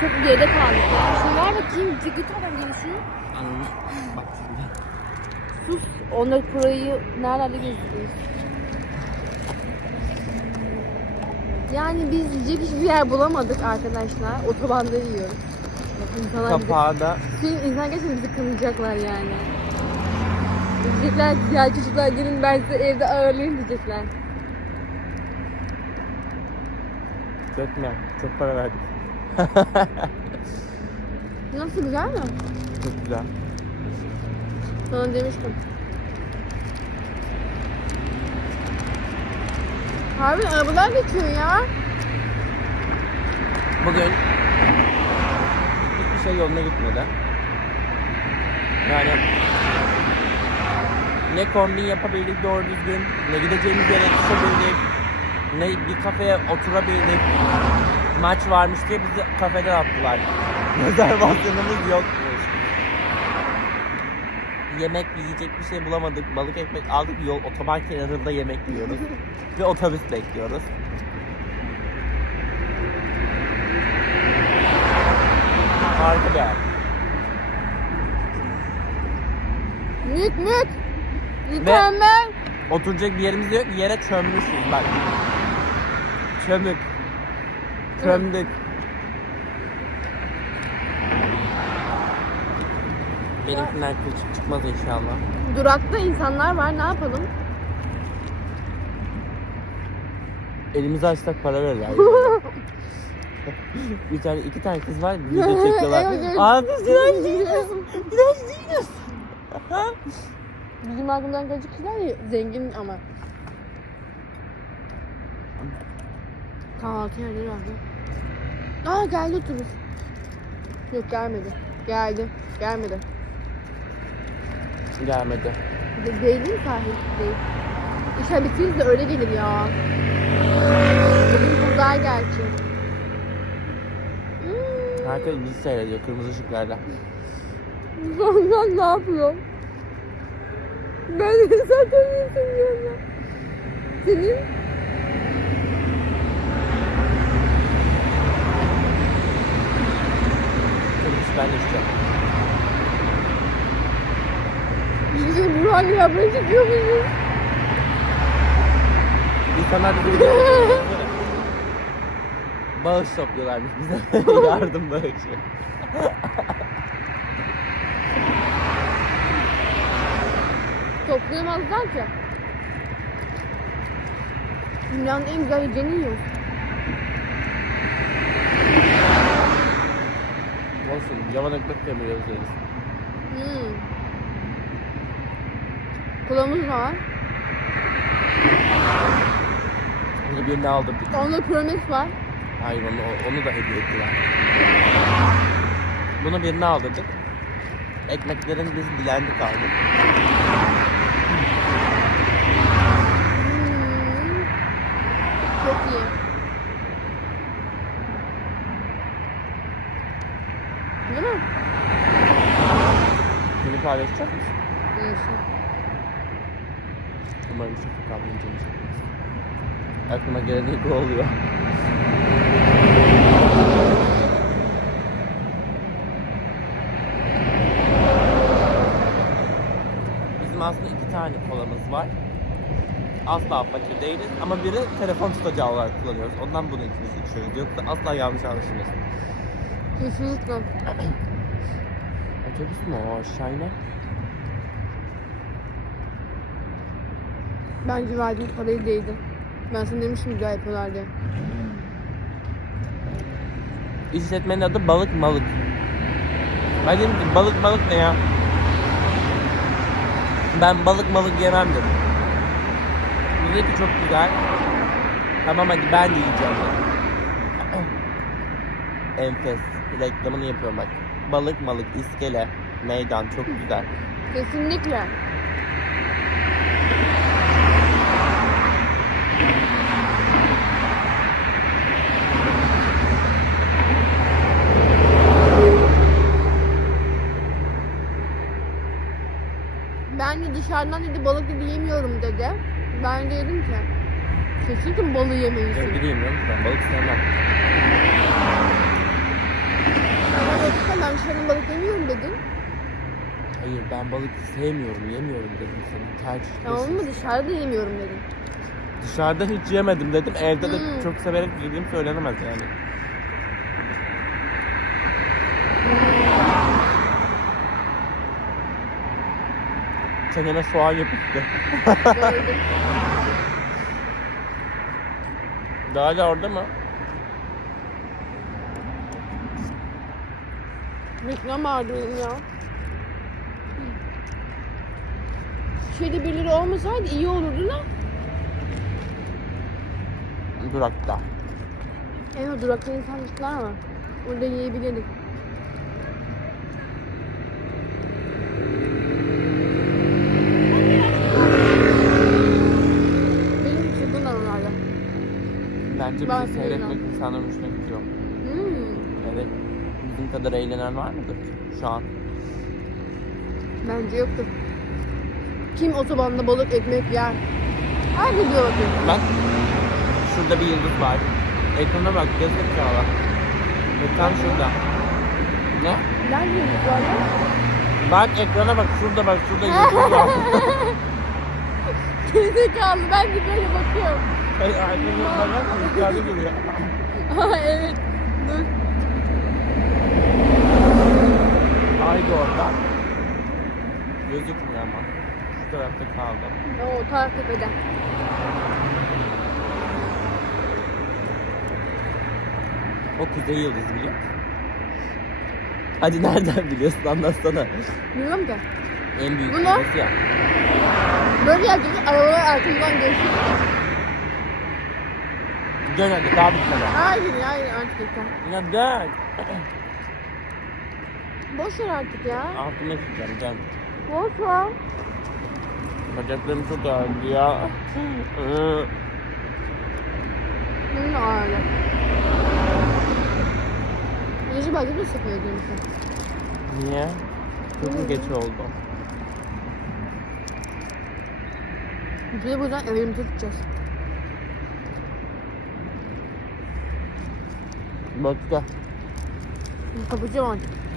çok geride kaldık. Şunu ver bakayım. Götür ben gelişini. Anladın Bak. Sus. Onları Pro'yu nerelerde gezdiriyoruz? Yani biz yiyecek hiçbir yer bulamadık arkadaşlar. Otobanda yiyoruz. Bak insanlar bizi, Kapağı da Şimdi insan gerçekten bizi kınayacaklar yani. Diyecekler ki, ya çocuklar gelin ben size evde ağırlayayım diyecekler. dökme. Çok para verdik. Nasıl güzel mi? Çok güzel. Sana demiştim. Harbi arabalar geçiyor ya. Bugün hiçbir şey yoluna gitmedi. Yani ne kombin yapabildik doğru düzgün, ne gideceğimiz yere yetişebildik, ne bir kafeye oturabildik. Maç varmış diye bizi kafeden attılar. Rezervasyonumuz yokmuş. Yemek yiyecek bir şey bulamadık. Balık ekmek aldık. Yol otoban kenarında yemek yiyoruz. Ve otobüs bekliyoruz. Harika bir yer. Mük mük. Mükemmel. Oturacak bir yerimiz yok. Yere çömmüşüz bak. Çömük. Çömdük. Benimkinden kılçık çıkmaz inşallah. Durakta insanlar var ne yapalım? Elimizi açsak para verirler. bir tane iki tane kız var video çekiyorlar. Abi biz direnç değiliz. Direnç değiliz. Bizim aklımdan kaçık kişiler ya zengin ama. Kahvaltı yerleri var. Aa geldi otobüs. Yok gelmedi. Geldi. Gelmedi. Gelmedi. De değil mi sahil? Değil. İşte bitiririz de öyle gelir ya. Bugün pazar gerçi. Hmm. Herkes bizi seyrediyor kırmızı ışıklarda. Sonra ne yapıyor? Ben de zaten ya. Senin? Kırmızı ben de istiyorum. Bizim Burhan yapmaya çıkıyor muyuz? İnsanlar bizi video Bağış topluyorlarmış bize. Yardım bağışı. Toplayamazlar ki. Dünyanın en güzel yiyeceğini yiyoruz. Olsun. Yavan ekmek yemiyoruz deriz. Hmm. Kolamız var. Bunu birini aldırdık. Onda promes var. Hayır onu, onu da hediye ettiler. Bunu birine aldırdık. Ekmeklerin biz dilendi kaldık. Hmm. Çok iyi. Değil mi? Bunu paylaşacak mısın? Neyse. Umarım Şefik abla incelecek. Aklıma gelen ilk o oluyor. Bizim aslında iki tane kolamız var. Asla fakir değiliz ama biri telefon tutacağı olarak kullanıyoruz. Ondan bunu ikimiz içiyoruz. Yoksa asla yanlış anlaşılmasın. Kesinlikle. Otobüs mü o aşağı iner? Bence verdiğimiz parayı değdi. Ben sana demiştim güzel yapıyorlar diye. İşletmenin adı balık malık. Ben dedim ki balık balık ne ya? Ben balık malık yemem dedim. Dedi ki çok güzel. Tamam hadi ben de yiyeceğim dedim. Enfes. Reklamını yapıyorum bak. Balık malık iskele. Meydan çok güzel. Kesinlikle. Ben de dışarıdan dedi balık dedi yemiyorum dedi. Ben de dedim ki kesinlikle balığı. Öyle bilmiyorum ki ben balık sevmem. Ama ben şöyle balık yemiyorum dedin. Hayır ben balık sevmiyorum, yemiyorum dedim sana. Tercih Tamam mı? Dışarıda yemiyorum dedim. Dışarıda hiç yemedim dedim. Evde hmm. de çok severek yediğim söylenemez yani. Çenene soğan yapıştı. Daha hala orada mı? Reklam benim ya. Şeyde birileri olmasaydı iyi olurdu da. Durakta. Evet durakta insanlıklar var. Orada yiyebilirdik. Benim için bunlar onlarda. Bence Ben bizi seyretmek bilmiyorum. insanların hoşuna gidiyor. Hmm. Bizim kadar eğlenen var mıdır şu an? Bence yoktur. Kim otobanda balık ekmek yer? Her video bakıyor. Bak. Şurada bir yıldız var. Ekrana bak. Gerizekalı. Ve tam şurada. Ne? Nerede yıldız var ya? Bak ekrana bak. Şurada bak. Şurada yıldız var. Gerizekalı ben de böyle bakıyorum. Hayır, arkada bak. Yukarıda duruyor. Evet. Dur. Ay da orada. Gözükmüyor ama. Şu tarafta kaldı. O taraf tepede. O kuzey yıldızı biliyor musun? Hadi nereden biliyorsun anlatsana. Bilmiyorum ki. En büyük Bu ne? yıldız ya. Böyle yapacağız arabalar arkamızdan geçiyor. Dön hadi daha bitmedi. Hayır hayır artık yeter. Ya dön. Boş ver artık ya. Altıma çıkacağım dön. Boş ver. Bacaklarım çok ağrıdı ya. Benim de ağrıdı. Gece bacı da sıkıyor diyorsun. Niye? Çok mu geç oldu? Bir buradan evimize tutacağız. Başka. Kapatacağım artık.